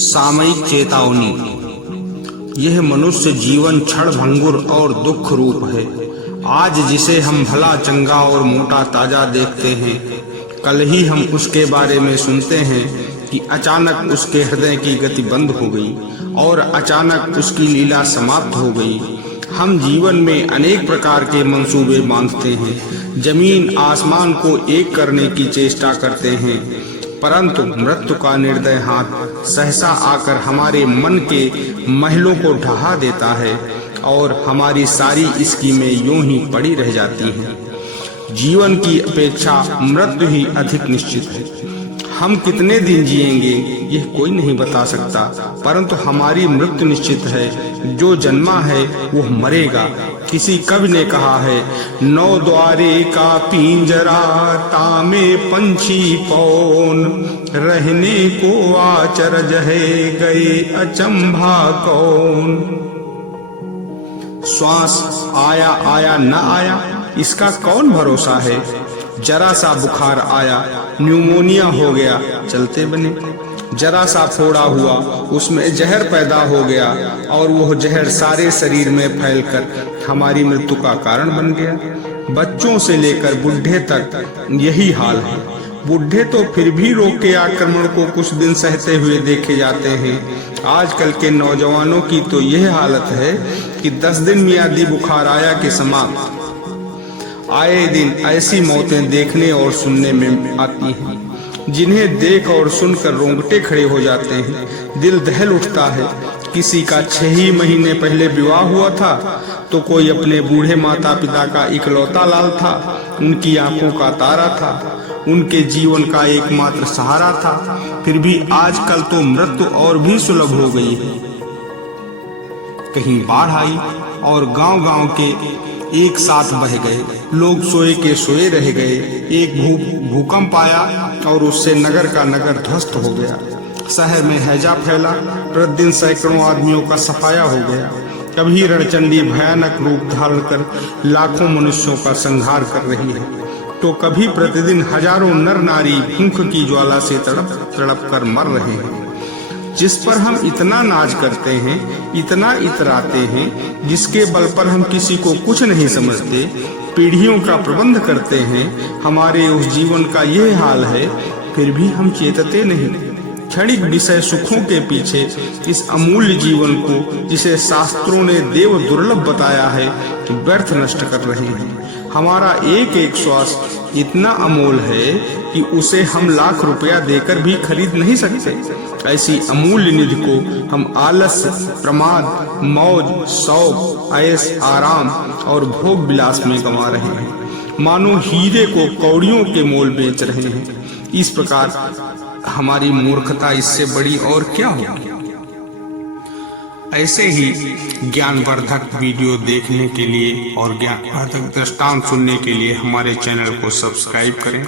सामयिक चेतावनी। यह मनुष्य जीवन क्षण भंगुर और दुख रूप है। आज जिसे हम भला चंगा और मोटा ताजा देखते हैं, कल ही हम उसके बारे में सुनते हैं कि अचानक उसके हृदय की गति बंद हो गई और अचानक उसकी लीला समाप्त हो गई। हम जीवन में अनेक प्रकार के मंसूबे बांधते हैं, जमीन आसमान को एक करने की चेष्टा करते हैं, परंतु मृत्यु का निर्दय हाथ सहसा आकर हमारे मन के महलों को ढहा देता है और हमारी सारी स्कीमें यूं ही पड़ी रह जाती हैं। जीवन की अपेक्षा मृत्यु ही अधिक निश्चित है। हम कितने दिन जिएंगे यह कोई नहीं बता सकता, परंतु हमारी मृत्यु निश्चित है। जो जन्मा है वो मरेगा। किसी कवि ने कहा है, नौ द्वारे का पिंजरा तामे पंछी पौन, रहने को आचरज है गए अचंभा कौन। श्वास आया आया न आया इसका कौन भरोसा है। जरा सा बुखार आया न्यूमोनिया हो गया चलते बने। जरा सा फोड़ा हुआ उसमें जहर पैदा हो गया और वह जहर सारे शरीर में फैलकर हमारी मृत्यु का कारण बन गया। बच्चों से लेकर बुढ़े तक यही हाल है। बुढ़े तो फिर भी रोग के आक्रमण को कुछ दिन सहते हुए देखे जाते हैं। आजकल के नौजवानों की तो यह हालत है कि 10 दिन मियादी बुखार आया कि समाप्त। आए दिन ऐसी मौतें देखने और सुनने में आती हैं, जिन्हें देख और सुनकर रोंगटे खड़े हो जाते हैं, दिल दहल उठता है। किसी का 6 ही महीने पहले विवाह हुआ था तो कोई अपने बूढ़े माता पिता का इकलौता लाल था, उनकी आंखों का तारा था, उनके जीवन का एकमात्र सहारा था। फिर भी आजकल तो मृत्यु और भी सुलभ हो गई है। कहीं बाढ़ आई और गांव-गांव के एक साथ बह गए, लोग सोए के सोए रह गए। एक भूकंप आया और उससे नगर का नगर ध्वस्त हो गया। शहर में हैजा फैला, प्रतिदिन सैकड़ों आदमियों का सफाया हो गया। कभी रणचंडी भयानक रूप धारण कर लाखों मनुष्यों का संहार कर रही है, तो कभी प्रतिदिन हजारों नर नारी भूख की ज्वाला से तड़प तड़प कर मर रहे हैं। जिस पर हम इतना नाज करते हैं, इतना इतराते हैं, जिसके बल पर हम किसी को कुछ नहीं समझते, पीढ़ियों का प्रबंध करते हैं, हमारे उस जीवन का यह हाल है, फिर भी हम चेतते नहीं। क्षणिक विषय सुखों के पीछे इस अमूल्य जीवन को, जिसे शास्त्रों ने देव दुर्लभ बताया है, व्यर्थ नष्ट कर रहे हैं। हमारा एक एक श्वास इतना अमोल है कि उसे हम लाख रुपया देकर भी खरीद नहीं सकते। ऐसी अमूल्य निधि को हम आलस्य, प्रमाद, मौज, शौक, ऐश, आराम और भोग विलास में गंवा रहे हैं, मानो हीरे को कौड़ियों के मोल बेच रहे हैं। इस प्रकार हमारी मूर्खता इससे बड़ी और क्या होगी। ऐसे ही ज्ञानवर्धक वीडियो देखने के लिए और ज्ञानवर्धक दृष्टांत सुनने के लिए हमारे चैनल को सब्सक्राइब करें,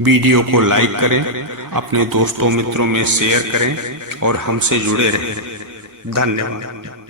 वीडियो को लाइक करें, अपने दोस्तों मित्रों में शेयर करें और हमसे जुड़े रहें। धन्यवाद।